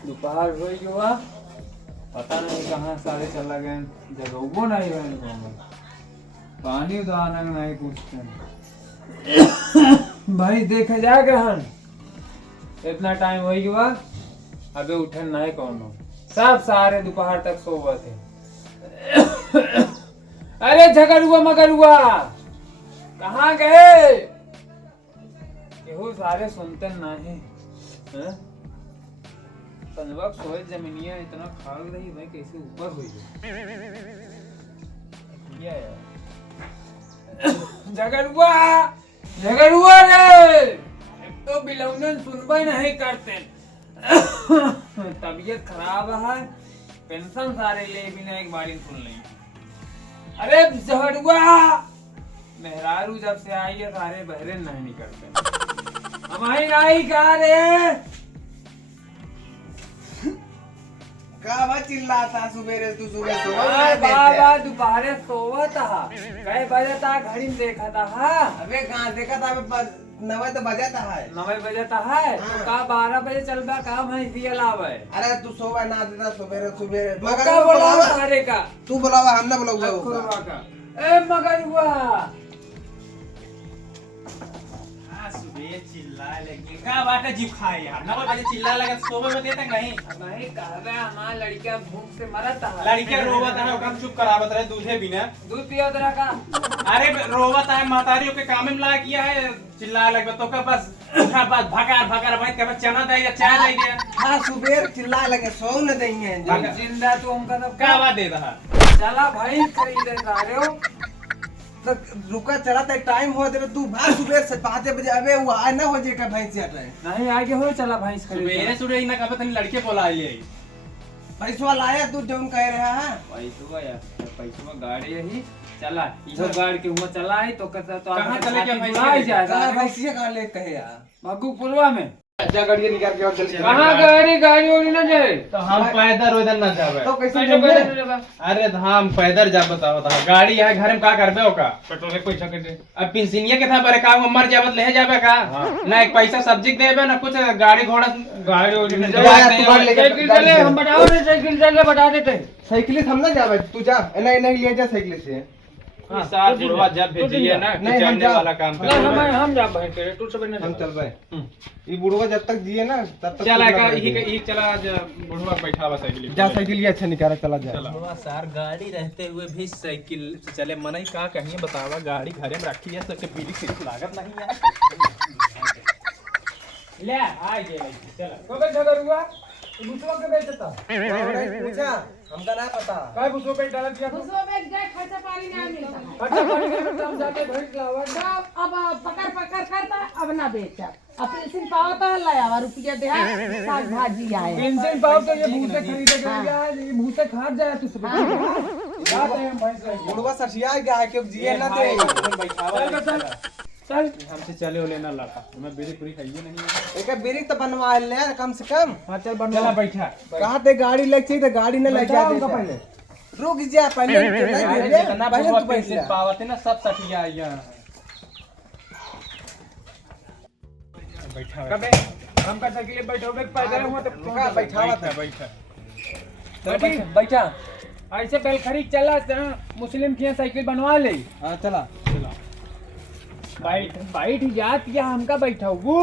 दोपहर हो गया, पता नहीं कहाँ सारे चला गए, जगह वो नहीं है, पानी तो आना नहीं पूछते भाई। देखा जाएगा हम इतना टाइम हो गया, अबे उठे नहीं कौन हो, सब सारे दोपहर तक सोए थे। अरे झगड़ुआ मगरुआ कहाँ गए? केहू सारे सुनते नहीं हैं? पंजवा सोए जमीनिया इतना खाग रही भाई, कैसे ऊपर हुई यार। झगड़ुआ झगड़ुआ रे, एक तो बिलौनन सुनबे नहीं करते। तबीयत खराब है, पेंशन सारे ले बिना एक बारी सुन ली। अरे झगड़ुआ, मेहरारू जब से आई है सारे बहरे नहीं निकलते। हमारी नाई कहा रे? का चिल्लाता सुबेरे तू? सुबह बाबा दोपहरे सोवा था, कई बजे था घड़ी में देखा था। अबे कहाँ देखा था? 9 तो बजा था है। 9 बजे था है तो का 12 बजे चलबा काम है इसी अलावा। अरे तू सोवा ना देता सुबेरे सुबेरे। मगर बोलावा सारे का, तू बुलावा, हम ना बुलाऊंगा का। ए मगर हुआ सुबह चिल्ला लगे का बात है? जीव खाए यार 9 बजे चिल्ला लगा, सोबे में देते नहीं। नहीं कहवे हमारा लड़का भूख से मरत है। लड़के रोवत है, ओकरा चुप करावत रहे, दूधे बिना दूध पिया तरह का। अरे रोवत है, महतारियों के काम में ला किया है, चिल्ला लगे तो का बस उठा बस भकार भकार भाई कब चना दे या चाय दे दे। हां सुबेर चिल्ला लगे, सो न देंगे जिंदा तू हमका तब का बात दे रहा। चला भाई खरीदे सारे हो तो रुका, चला तो टाइम हो दे तू भाई सुबह से 5 बजे। अबे वो आ ना हो जेका भैंस हट रहे नहीं आगे हो, चला भैंस खरीद। सुबह सुबह ना कब तनी लड़के बोला ले पैसा लाया तू जो कह रहा है। पैसा यार, पैसा गाड़ी यही चला, इहो गाड़ी के हुआ चला है तो कहता तो कहां चले क्या भैंस चला भैंसिया कहां ले कहे यार? भागू पुलवा में अच्छा गाड़ी निकाल के और चल। कहां गाड़ी ओड़ी ना जाए तो हम पैदल उधर ना जावे तो कैसे पैदल जाओगे? अरे तो हम पैदल जा बताओ था, गाड़ी है घर में का करबे ओका पेट्रोल के पैसा के दे। अब पेंशनिया के था बरे का मर जावत ले जावे का ना, एक पैसा सब्जी देबे ना कुछ गाड़ी घोड़ा गाड़ी ओड़ी में साइकिल चले, हम बताओ रे साइकिल चले बता देते। साइकिल से हम ना जावे, तू जा नहीं नहीं ले जा साइकिल से। हां सार बुढ़वा जब भेजिए ना नहीं, हम चलने जा- वाला काम ना कर। हम जा भाई तेरे तू सब हम चल भाई, ये बुढ़वा जब तक जिए ना तब तक चला का चलना पड़ेगा। ही चला बुढ़वा बैठा हुआ साइकिल जा साइकिल ये अच्छा निकाला, चला जा। बुढ़वा सार गाड़ी रहते हुए भी साइकिल से चले, मनई का कहिए बतावा, गाड़ी घरे में रखी है सबके पीली सिर्फ लागत नहीं है। ले आ गए भाई, चला तो बे झगड़ हुआ दूसरों के बेचता पूछा हमका ना पता। काय दूसरों पे डाल दिया तू। दूसरों बेच गए, खर्चा पानी नहीं मिलता है। अच्छा पानी के हम जाके भेज लावा। अब पकड़ पकड़ करता, अब ना बेचा। अब पेंशन पाओ तो लाया रुपया दे, साग भाजी आए। पेंशन पाओ तो ये भूसे खरीदे के गया है, ये भूसे खा जाए तू सब। जाते हैं भैंस ले। बुढ़वा सठिया गया है, क्यों जिए ना दे। चल चल चल हमसे चले हो लेना लड़का, मैं बीड़ी पूरी खाइए नहीं है। एक बीड़ी तो बनवा ले कम से कम। हां चल बन चला बैठा कहाँ ते गाड़ी लग चाहिए तो गाड़ी न लग जा उनका पहले। रुक जा पहले जितना पहले बुढ़वा तू पेंशन पैसा पावत है ना सब सठिया यहाँ बैठा कबे हम का साइकिल बैठोगे पैदल हुआ तो रुका, बैठावा था। बैठा बैठा ऐसे बैल खरीद चला मुस्लिम की साइकिल बनवा ले। हाँ चला बैठ बैठ जात या हमका बैठा वो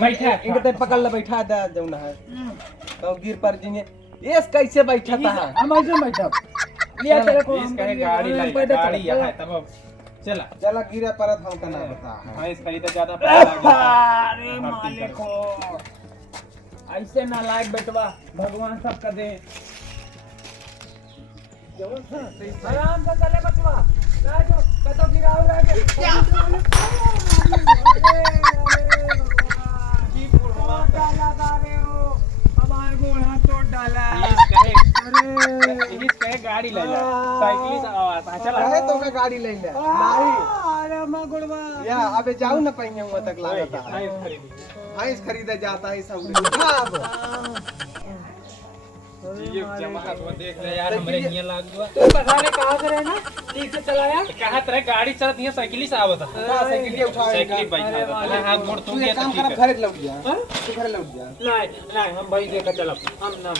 बैठा इनके ते पकड़ ले, बैठा दे जौना है तो गिर पर जिने ये कैसे बैठा था। हम ऐसे बैठा लिया तेरे को इसका है गाड़ी लाई गाड़ी यहाँ है तब चला चला गिरा परत हमका ना बता। हाँ इस खरीदा ज्यादा पैसा अरे मालिक हो ऐसे ना लायक बेटवा, भगवान सब कर दे। आराम से चले बचवा, राजो कतो गिराओ लागे। की बुढ़वा डाला दारे हो, हमार गोड़ हाथ तोड़ डाला। इस कहे गाड़ी ले जा साइकिल से आवाज चला है तो मैं गाड़ी ले ले नहीं अरे मां गुड़वा या अबे जाऊ ना पाएंगे वहां तक लागत है। भैंस खरीदा जाता है सब। ये जमा हाथ में देख ले यार, हमरे हिया लाग हुआ। तो पता नहीं कहां से रहना ठीक से चलाया। कहा तरह गाड़ी चलत नहीं साइकिल से आवत साइकिल उठा साइकिल बैठा था हाथ मोड़ तू तू एक काम कर घरे लौट जा तू घरे लौट जा नहीं नहीं हम भाई देखा चला हम ना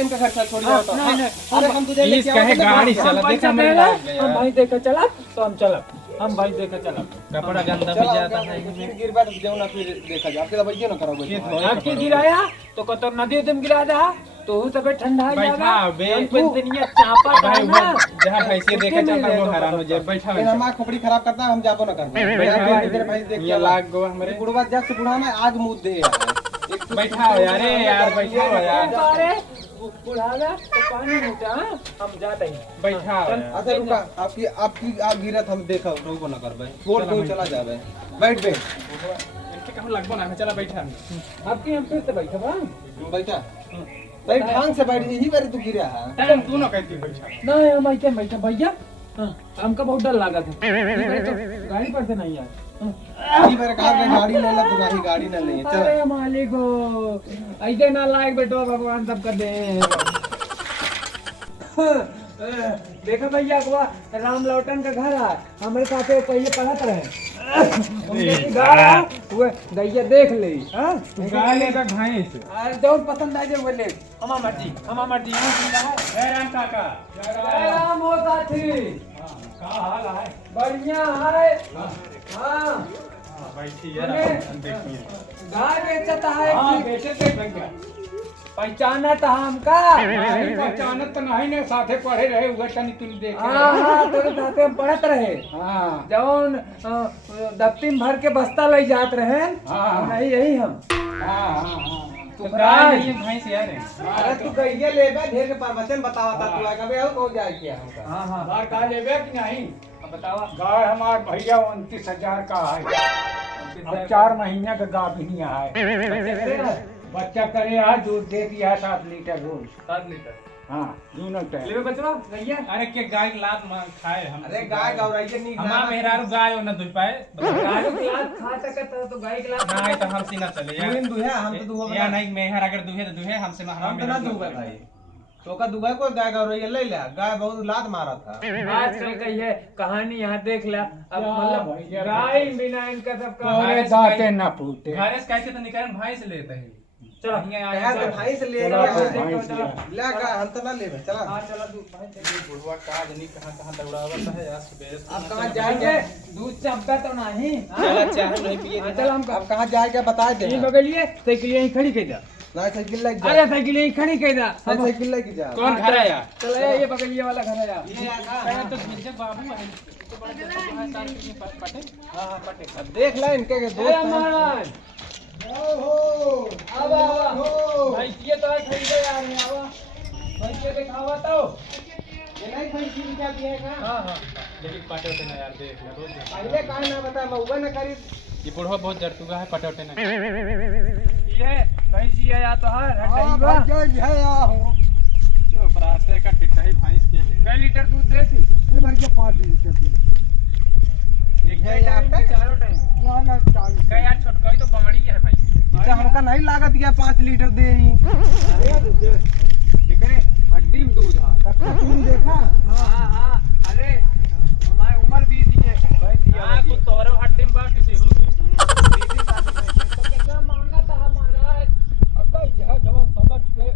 इनका घर छोड़ जाओ तो नहीं, नहीं। अरे हम तुझे प्लीज कहे गाड़ी हम चला देखा पैसा मैं देगा, हम भाई देखा चला तो हम चला हम भाई देखा चला। कपड़ा गंदा भी जाता है फिर गिर बैठ जाओ ना फिर देखा जा आपके दवाई ना करो आपके गिराया तो कतो नदी तुम गिरा दा तो तबे ठंडा हो बैठा जाएगा बे दुनिया चापा भाई डालना जहां भैंसे देखा जाता है वो हैरान हो जाए बैठा फिर हमारा खोपड़ी खराब करता है हम जाबो ना करते बैठा भाई देख ये लाग गो हमारे बुढ़वा जा से बुढ़ा में आग मुद दे बैठा हो यार यार बैठा हो यार अरे बुढ़ाना तो पानी नीचा हम जाते हैं बैठा हो यार। अच्छा रुका आपकी आपकी आग गिरत हम देखा रोको ना करबे छोड़ कोई चला जावे बैठ बे इनके कहूं लगबो ना चला बैठा आपके हम फिर से बैठे बा बैठा भाई ढंग से बैठ यही बार तू गिरा है टाइम तू ना कहती बैठा नहीं हम ऐसे बैठे भैया हमका बहुत डर लगा था गाड़ी पर से नहीं यार यही बार कहा कि गाड़ी ले ला तो नहीं गाड़ी ना ले चल अरे मालिक हो ऐसे ना लायक बेटो भगवान सब कर दे देखा भैया को राम लौटन का घर है हमारे साथ पहले पढ़त रहे वो दैया देख ले गाय लेकर भैंस जो पसंद आ जाए वो ले हमा मर्जी जय राम काका राम हो साथी का हाल है बढ़िया है हाँ बैठी यार देखिए गाय बेचता है हां कि बेटे देख भैया पहचाना था हमका नहीं पहचानत तो नहीं ने साथे पढ़े रहे उधर तनी तुम देखे हाँ तेरे साथे हम पढ़त रहे हां जौन दफ्तीन भर के बस्ता ले जात रहे हाँ। नहीं यही हम हां तू तो गाय गाय नहीं भैंस यार अरे तू कहिए ले बे ढेर के प्रवचन बतावा ता तू कबे हो जाए क्या हमका हाँ हाँ बार का लेबे कि नहीं? अब बतावा गाय हमार भैया 29,000 का है। अब 4 महीने का गाभिनी है। बच्चा करे है दूध देती है 7 लीटर रोज। 7 लीटर हाँ दोनों टाइम। ले बचवा भैया अरे के गाय के लात मार खाए हम अरे गाय गौराइए नहीं हमारा मेहरारू गाय न दुई पाए गाय गिलास खा सकत है तो गाय गिलास नहीं तो हमसे ना चले यार दून दुहे हम तो दुहो या नहीं मेहर अगर दुहे तो दुहे हमसे हम तो ना दुहे भाई तो का दुहे को गाय गौराइए ले ले गाय बहुत लात मारा था आजकल का ये कहानी यहाँ देख ला अब क्या मतलब भैया गाय बिना इनका सबका तोरे दांते न फूटे। घरे से कैसे तो निकल भाई से लेते हैं चलो कहा तो भाई से ले चलो, गया चलो। ले का हम तो ना लेबे चला हाँ चला दूध भाई बुढ़वा का जनी कहां दौड़ावत है यार सुबह आप कहां जाएंगे जाएंगे दूध चपका तो नहीं चला चाह नहीं पिए चल हम आप कहां जाएगा बता दे यहीं बगलिए साइकिल यहीं खड़ी कर दा ना साइकिल लेके जा अरे साइकिल यहीं खड़ी कर दा हम साइकिल लेके जा कौन घर है यार चल ये बगलिए वाला घर है यार ये पहले तो भेजे बाबू है तो बड़ा जल्दी है साल के पटे हां हां पटे अब देख ले इनके के ए दोस्त महाराज अब भाई ये तो खरीद यार है आवा भाई ये दिखावा तो ये नहीं भाई जी क्या दिया का हां हां लेकिन पटे होते ना यार देख ले रोज पहले काहे ना बता मौगा ना करी ये बुढ़वा बहुत जरतुगा है पटे होते ना ये भैंसी है या तो हटई बा जय हो। जो प्राते का टिटाई भैंस के लिए कै लीटर दूध देती ये भाई के 5 लीटर दे। एक है यार चारों टाइम ना ना चालीस। का यार छोटका ही तो बाड़ी है भाई इतना हमका नहीं लागत या 5 लीटर दे एकरे हड्डी में दूध है तुम देखा हां हां अरे हमारी उम्र भी दिए भाई दिया हां तो तोरो हड्डी में बा किसी हो तो कितना मांगा था हमारा अब यह जब समझ के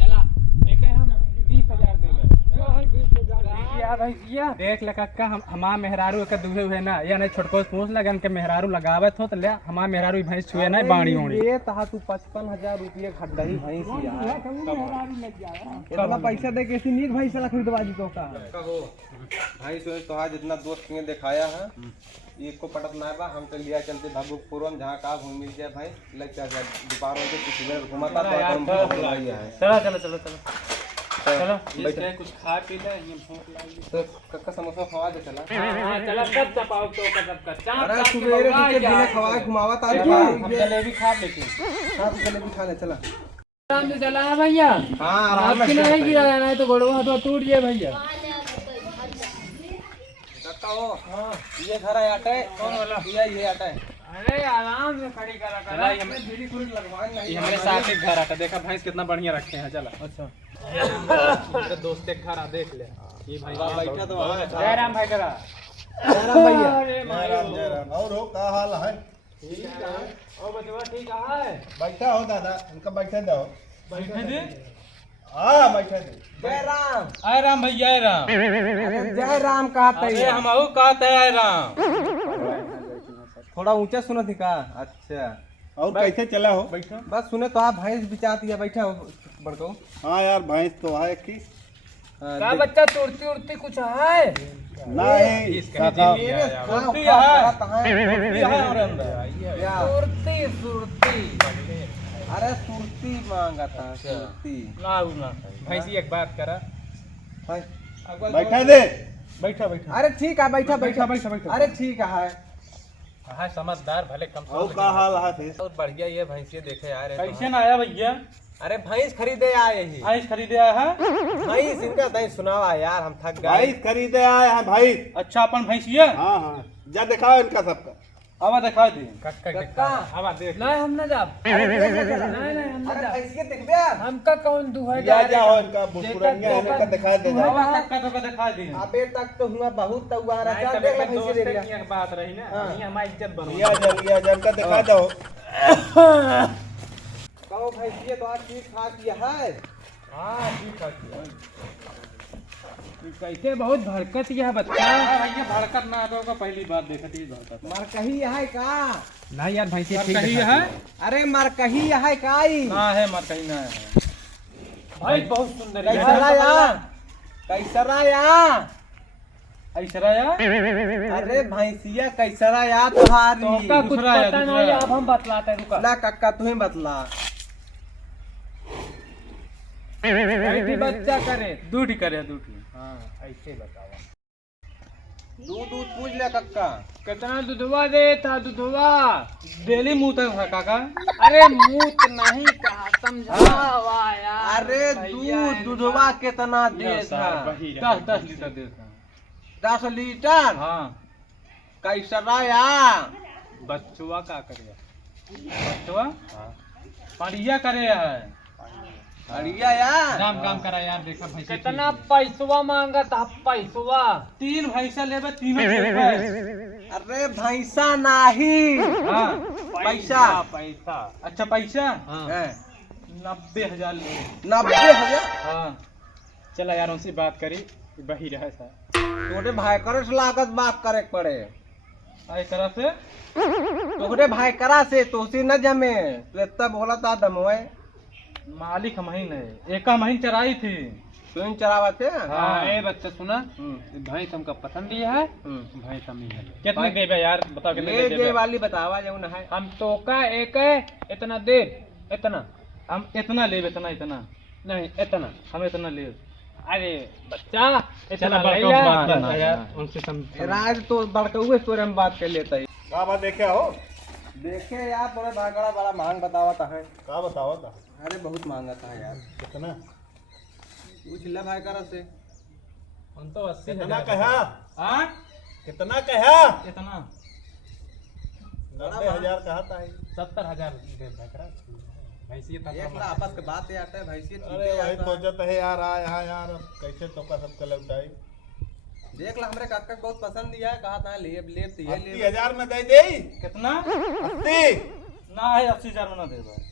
चला एक हम 20,000 देंगे यहाँ 20,000 या भाई दिया देख ले कक्का हम हमार मेहरारू के दुहे हुए ना या नहीं छोटको पूछ लगन के मेहरारू लगावत हो तो ले हमार मेहरारू भैंस छुए ना बाणी होनी ये तहा तू 55,000 रुपये खड्डा ही भैंस यार इतना पैसा दे के ऐसी नीक भैंस ला खरीदवा दी तो का कहो भाई सो तो आज जितना दोस्त के दिखाया है एक को पटत ना बा हम तो लिया चलते भागुपुरम जहां का घूम मिल जाए भाई लग जा दोपहर हो कुछ बेर घुमाता तो हम बुलाया है चलो चलो चलो चलो चलो बैठे कुछ खा पी ले ये भूख लगी तो कक्का समोसा खवा दे चला हां चलो सब चपाओ तो कदम का चाप अरे चाप के सुबेरे बउआ के जा। बिना खवा घुमावा ता हम जलेबी खा लेकिन आप जलेबी खा ले चला आराम से चला है भैया हां आराम आपकी नहीं गिराया नहीं तो गोड़वा तो टूट जाए भैया कक्का हो हां ये घर है आटे कौन वाला ये आटा है अरे आराम से खड़ी करा चला करा ये हमें बीड़ी पूरी लगवाए नहीं ये हमारे साथ एक घर आता देखा भैंस कितना बढ़िया रखे हैं चला अच्छा मेरे दोस्त के घर आ देख ले बैठा तो जय राम भाई करा। भैया अरे राम जय राम। और हो का हाल है? ओ बचवा ठीक है? बैठा हो दादा, इनका बैठे दो। बैठे दे। हाँ बैठे दे। जय राम। आय राम भैया आय राम। अरे जय राम कहते अरे हैं। हम आऊ कहते हैं आय राम। थोड़ा ऊंचा सुना थी का? अच्छा और कैसे चला हो? बैठो। बस सुने तो आप भैंस बिचाती है, बैठा हो बड़को। हाँ यार भैंस तो है की का बच्चा तुरती उड़ती कुछ है? नहीं काका। सुरती है। सुरती है और अंदर। सुरती सुरती। अरे सुरती मांगा था, सुरती। ना भैंसी एक बात करा। हाय। बैठे दे। बैठा बैठा। अरे ठीक है, बैठा बैठा बैठा, बैठा। अरे ठीक है। हाँ समझदार भले कम और का हाल है फिर? बहुत बढ़िया ये भैंसिया देखे यार। कैसे ना आया भैया? अरे भैंस खरीदे आए ही। भैंस खरीदे आया है? भैंस इनका दही सुनावा यार, हम थक गए। भैंस खरीदे आए हैं भैंस। अच्छा अपन भैंसिया? हाँ हाँ जा दिखाओ इनका सबका। अब दिखा दे। कक्का। अब देख। नहीं हम ना जाब। नहीं नहीं हम ना अरे जाब। भैंसिया देखबे? हमका कौन दुहाई जा जाओ इनका बुसुरंगे हमें का दिखा दे जाओ। अब तक तो दिखा दे। अबे तक तो हुआ बहुत तवा रहा। नहीं चल तो देख ले मेरे भैंसिया देख दोस्त ले। की बात रही ना। हाँ। नहीं हमारी इज्जत बनो। लिया जन का दिखा दो। कहो भैंसिया तो आज ठीक ठाक किया है। हाँ ठीक है। कैसे बहुत भड़कत यह बच्चा। भैया भड़कत ना आगे का पहली बार देखा थी भड़कत। मर कही है का? नहीं यार भैंसी ठीक है। अरे मर कही है काई? ना है मत कहीं ना है। भाई बहुत सुंदर है। कैसा रहा? कैसा रहा? ऐसा या? अरे भैंसिया कैसा रहा तुम्हारी? तो कुछ दूसरा है, पता दूसरा। नहीं अब हम बतलाते रुका। ना कक्का तुम्हें बतला। कैसी बच्चा करे? दूठी करे दूठी। हाँ ऐसे बताओ। दूध दूध पूछ ले कक्का। कितना दूधवा दे था दूधवा? डेली मुंह तक था काका। अरे मूत नहीं कहा समझावा यार। अरे दूध दूधवा कितना दे था? 10 लीटर देता। 10 लीटर? हाँ। कैसा रहा? बच्चुआ का करे? बच्चुआ? पढ़िया करे है। अड़िया यार। काम काम करा यार देखा भैंसी। कितना पैसवा मांगा था पैसवा? 3 भैंसा लेबे तीनों देबे। अरे भैंसा नहीं। हाँ। पैसा। पैसा। अच्छा पैसा? हैं? 90,000 ले। 90,000? हाँ। चला यार उनसे बात करी वही रहे सर। तोरे भाई करे से लागत बात करे पड़े। आई तरह से तोरे भाई करा से तोसी न जमे। तू इतना बोला था दमोए। मालिक हम ही नहीं एक महीन चराई थी। तुम चरावते? हाँ ए बच्चा सुना भैंस हमका पसंद ही है। भैंस हम ही है। कितने देबे यार बताओ कितने ले देबे? जे वाली बतावा जो है। हम तो का एक है इतना दे इतना हम इतना लेबे इतना नहीं इतना हम इतना ले। अरे बच्चा चला इतना बड़का ले बात जा। करना यार उनसे राज तो बड़कौए तोरे हम बात कर लेते हैं। का बात देखे हो? देखे यार तोरे भागड़ा बड़ा महंग बतावा था है। का बताओ था? अरे बहुत महंगा था यार। कितना? पूछ ले भाई करा से। हम तो 80,000 कितना कहा? हाँ कितना कहा? इतना 90,000 कहा था। 70,000 दे बकरा भैंसी था। एक ला आपस के बात आते है भैंसी अरे वही सोचत है यार आ यहाँ यार अब कैसे तो का सबका लौटाई। देख ला हमरे काका को बहुत पसंद दिया है। कहा था ले ले तो ये ले। 80,000 में दे दे। कितना? 80 ना है 80,000 में ना देबे।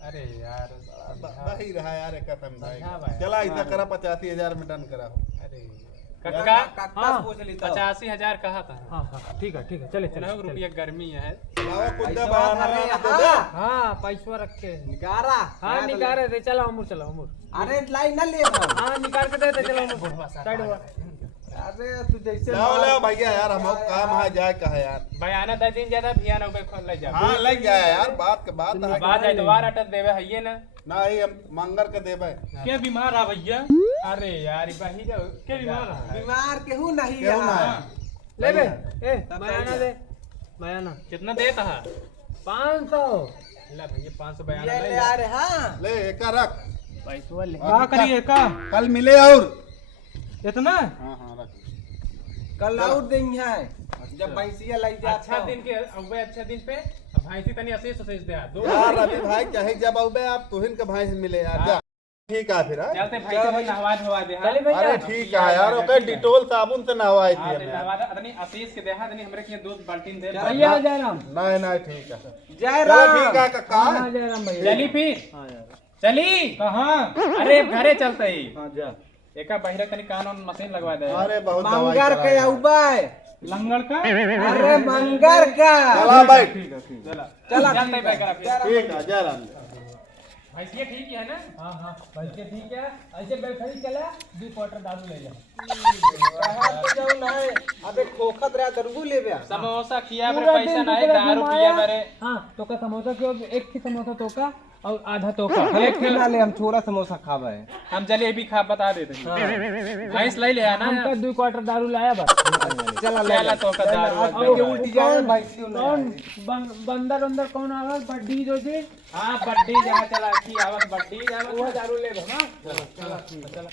अरे यार वही रहा यार एक कसम भाई। हाँ भाई। चला ऐसा करा 85,000 में डन करा। अरे काका हाँ, पूछ ली तो 85,000 कहा था। हाँ ठीक है चले चलो रुपया गर्मी है। लावा कुछ दे पैसा बहाना अरे ना दे हाँ। दे। हाँ पैसवा रखे निकारा। हाँ निकाल दे चलो अमूर चलो अमूर। अरे लाई न ले भाई। हाँ निकाल के दे चलो अमूर साइड हुआ। अरे तू जैसे लाओ लाओ भैया यार हम काम है जाए कहा यार। बयाना 10 दिन ज्यादा भिया ना उबे खोल ले जा। हाँ लग जाए यार बात के बात है। बाद है दोबारा अटक देवे है ना। ना ही हम मंगर के देबे। क्या बीमार है भैया? अरे यार बही जाओ क्या बीमार है? बीमार केहू नहीं केहू ना है। है। ले बे ए बयाना दे बयाना कितना देता है? 500 ला भैया 500 बयाना ये ले ले आ रे हाँ। ले एक रख। पैसवा ले। का करिए का कल मिले और। इतना? हाँ हाँ रख। कल और देंगे है जब भैंसिया लाई जा। अच्छा दिन के उबे अच्छा दिन पे भैंसी तनी 80 से दे दो। यार रवि भाई चाहे जब आउबे आप तुहिन के भाई से मिले यार जा। ठीक है फिर हाँ? चलते भाई से नहवा धोवा दे हां चले भैया अरे ठीक है यार ओके डिटोल साबुन से नहवाई थी हां हमें नहवा दे अदनी आशीष के देहा अदनी हमरे के दूध बाल्टी दे भैया जयराम नहीं नहीं ठीक है जय चलो राम। ठीक है काका हाँ जयराम भैया चली फिर चली कहाँ अरे घरे चलते ही हाँ जा एका बहिरा तनी कान और मशीन लगवा दे अरे बहुत दवाई मंगर कराया। के उबाय लंगड़ का अरे मंगर का चला भाई चला चला चलते भाई करा फिर ठीक है जय राम। भैंसिया ठीक है ना हाँ हाँ बल्कि ठीक है ऐसे बैठे चला 2 क्वार्टर दारू ले जा अबे खोखत रहा दरबू लेबे समोसा खिया बरे पैसा नहीं दारू पिया बरे हाँ तो का समोसा क्यों एक ही समोसा तो का और आधा तो का एक खिला ले हम छोरा समोसा खावे हम जलेबी खा बता देते हैं भैंस ले ले आना हमका 2 क्वार्टर दारू लाया बस चला चला तो का दारू के उल्टी जाए भाई कौन बंदर अंदर कौन आवा बड्डी जो जी हां बड्डी जा चला की आवत बड्डी जा वो दारू ले लो ना चला